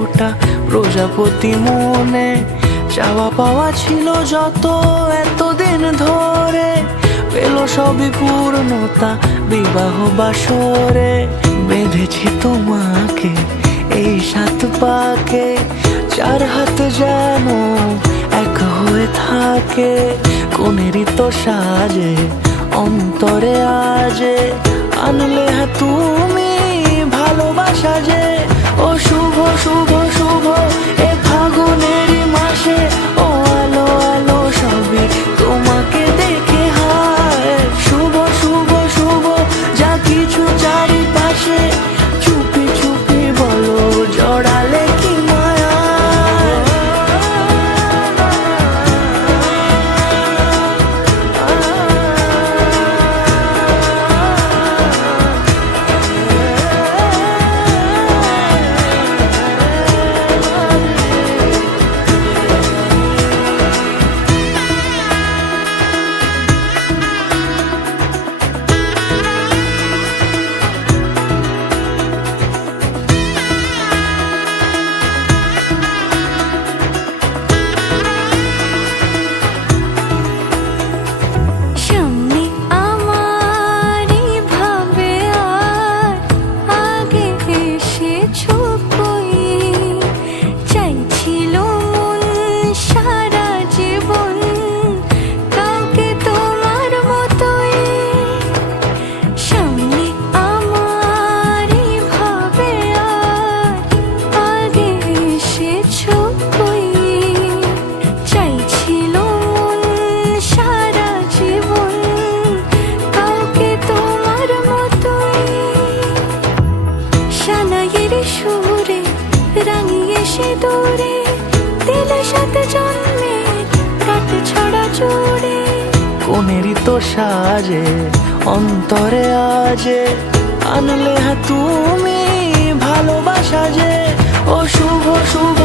ওঠা প্রজাপতি মনে, চাওয়া পাওয়া ছিল যত এতদিন ধরে, পেল সবই পূর্ণতা বিবাহ বাসরে। বেঁধেছি তোমাকে এই 7 পাকে, 4 হাত যেন এক হয়ে থাকে। কোনেরই তো সাজে অন্তরে আজে, আনলে তুমি ভালোবাসা যে। ও শুভ শুভ শুভ এ ফাগুনেরই মাসে, ও আলো আলো সবই তোমাকে দেখে হায়। শুভ শুভ শুভ যা কিছু চারিপাশে, চুপি চুপি বলো জড়ালে কি মায়া। সুরে রাঙিয়ে সে দূরে, দিলে 7 জন্মের কাট ছড়া জোড়ে। কোনেরই তো সাজে অন্তরে আজে, আনলে তুমি ভালোবাসা যে। ও শুভ শুভ